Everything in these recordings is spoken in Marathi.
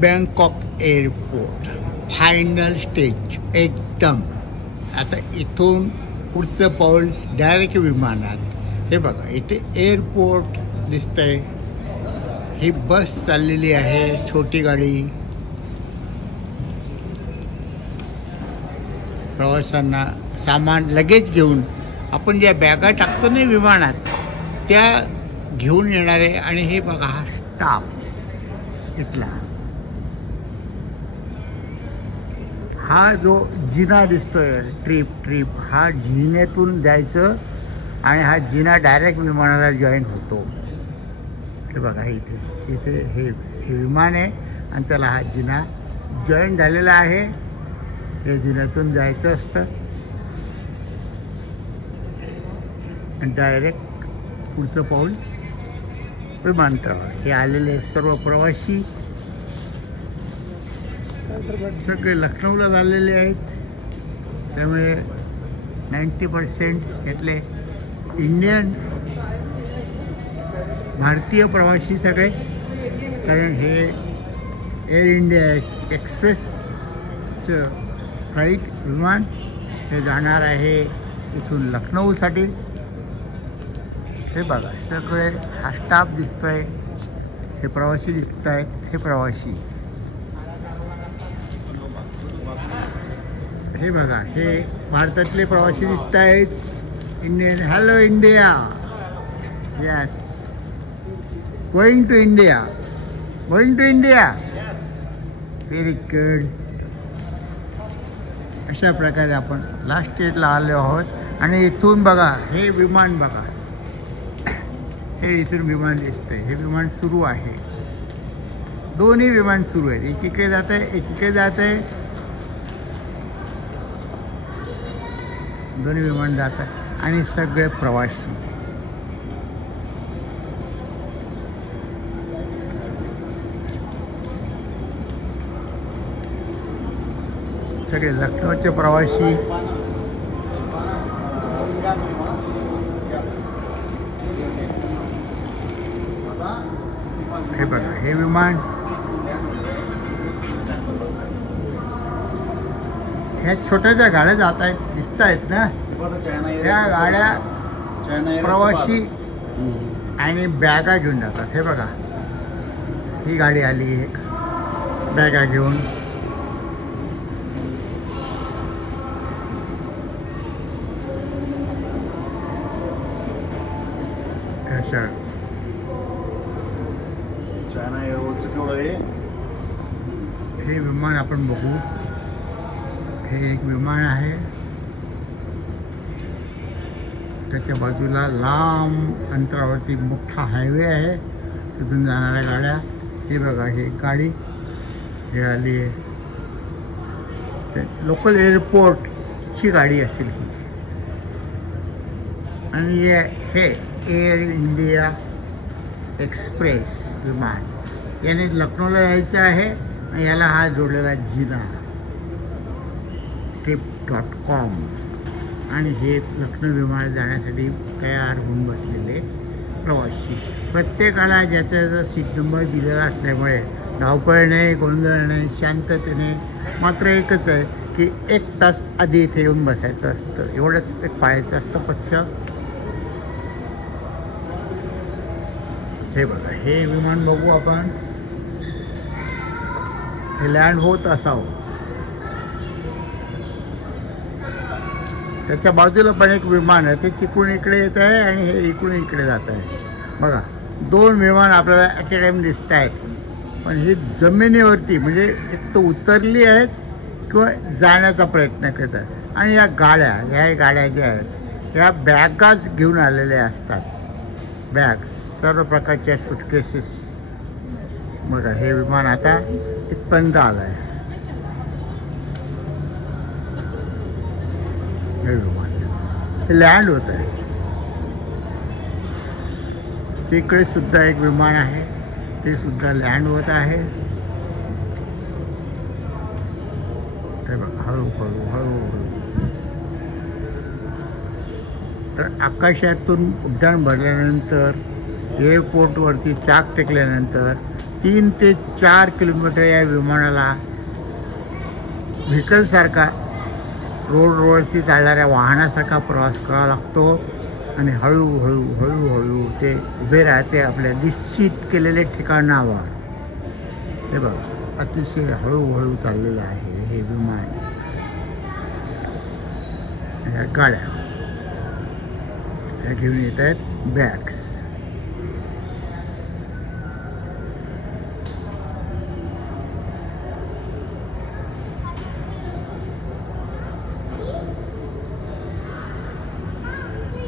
बँकॉक एअरपोर्ट फायनल स्टेज एकदम. आता इथून पुढचं पाऊल डायरेक्ट विमानात. हे बघा इथे एअरपोर्ट दिसतंय. ही बस चाललेली आहे, छोटी गाडी. प्रवाशांना सामान लगेच घेऊन आपण ज्या बॅगा टाकतो ना विमानात त्या घेऊन येणारे. आणि हे बघा हा स्टाफ इथला. हा जो जिना दिसतोय ट्रिप हा जिन्यातून जायचं आणि हा जिना डायरेक्ट विमानाला जॉईन होतो. हे बघा इथे हे विमान आहे आणि त्याला हा जिना जॉईन झालेला आहे. हे जिन्यातून जायचं असतं आणि डायरेक्ट पुढचं पाऊल विमानतळावर. हे आलेले सर्व प्रवासी सगळे लखनौला झालेले आहेत. त्यामुळे 90% यातले इंडियन भारतीय प्रवासी सगळे. कारण हे एअर इंडिया एक्सप्रेसचं फ्लाईट विमान हे जाणार आहे इथून लखनौसाठी. हे बघा सगळे हा स्टाफ दिसतोय. हे प्रवासी दिसत आहेत. हे प्रवासी हे बघा हे भारतातले प्रवासी दिसत आहेत. Indian. Hello India. Yes. Going to India. Going to India. Very good. अशा प्रकारे आपण लास्ट स्टेजला आलो आहोत. आणि इथून बघा हे विमान बघा. हे इथून विमान दिसतंय. हे विमान सुरू आहे. दोन्ही विमान सुरू आहेत. एकीकडे जात आहे एकीकडे जात आहे. दोन्ही विमान जात आहे आणि सगळे प्रवासी. सगळे लखनौचे प्रवासी. हे बघा हे विमान. ह्या छोट्याच्या गाड्या जात आहेत दिसत आहेत ना. त्या गाड्या प्रवासी आणि बॅगा घेऊन जातात. हे बघा ही गाडी आली एक बॅगा घेऊन. चायना एअरवेजचं केवढं आहे हे विमान आपण बघू. हे एक विमान आहे. त्याच्या बाजूला लांब अंतरावरती मोठा हायवे आहे. तिथून जाणाऱ्या गाड्या. हे बघा हे गाडी हे आली आहे. लोकल एअरपोर्टची गाडी असेल ही. आणि हे एअर इंडिया एक्सप्रेस विमान. याने लखनौला यायचं आहे. याला हा जोडलेला जिना trip.com. आणि हे लखनौ विमान जाण्यासाठी तयार होऊन बसलेले प्रवासी. प्रत्येकाला ज्याचा सीट नंबर दिलेला असल्यामुळे धावपळ नाही, गोंधळ नाही, शांततेने. मात्र एकच आहे की 1 तास आधी इथे येऊन बसायचं असतं. एवढंच एक पाहायचं असतं फक्त. हे बघा हे विमान बघू आपण. हे लँड होत असावं. त्याच्या बाजूला पण एक विमान आहे. ते तिकडून इकडे येत आहे आणि हे इकडून इकडे जात आहे. बघा 2 विमान आपल्याला ॲट अ टाईम दिसत आहेत. पण ही जमिनीवरती म्हणजे एक तर उतरली आहेत किंवा जाण्याचा प्रयत्न करत आहेत. आणि या गाड्या ज्या आहेत या बॅगाच घेऊन आलेल्या असतात. बॅग्स सर्व प्रकारच्या सुटकेसेस. बघा हे विमान आता इथपर्यंत आलं आहे. हे विमान हे लँड होत आहे. तिकडे सुद्धा एक विमान आहे. ते सुद्धा लँड होत आहे. हे बघा हळूहळू हळूहळू. तर आकाशातून उड्डाण भरल्यानंतर एअरपोर्टवरती चाक टेकल्यानंतर 3 ते 4 किलोमीटर या विमानाला व्हेकलसारखा रोडवरती चालणाऱ्या वाहनासारखा प्रवास करावा लागतो आणि हळूहळू हळूहळू ते उभे राहते आपल्या निश्चित केलेल्या ठिकाणावर. हे बघा अतिशय हळूहळू चाललेलं आहे हे विमान. ह्या गाड्या ह्या घेऊन येत आहेत बॅग्स.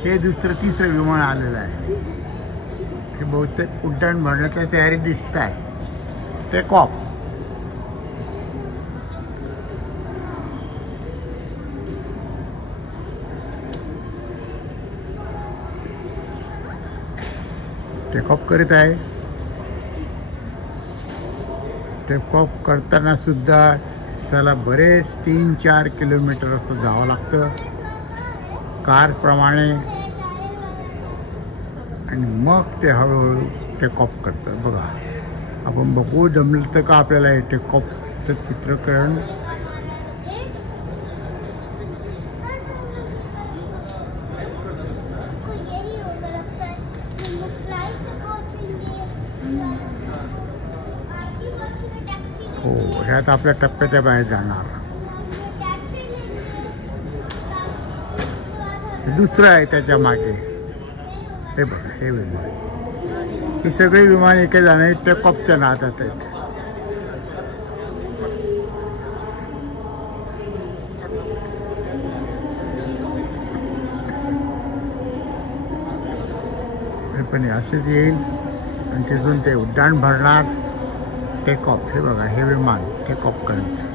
हे दुसरं तिसरं विमान आलेलं आहे. हे बहुतेक उड्डाण भरण्याच्या तयारी दिसत आहे. Take off. टेक ऑफ करीत आहे. टेक ऑफ करताना सुद्धा त्याला बरेच 3-4 किलोमीटर असं जावं लागतं कारप्रमाणे आणि मग ते हळूहळू टेक ऑफ करतं. बघा आपण बघू जमलं तर का आपल्याला हे टेक ऑफचं चित्रीकरण. हो ह्यात आपल्या टप्प्याच्या बाहेर जाणार. दुसरं आहे त्याच्या मागे. हे बघा हे विमान. ही सगळी विमान एके जाणे टेक ऑफच्या नादात आहेत. पण असेच येईल आणि तिथून ते उड्डाण भरणार. Take off. हे बघा हे विमान टेक ऑफ करणार.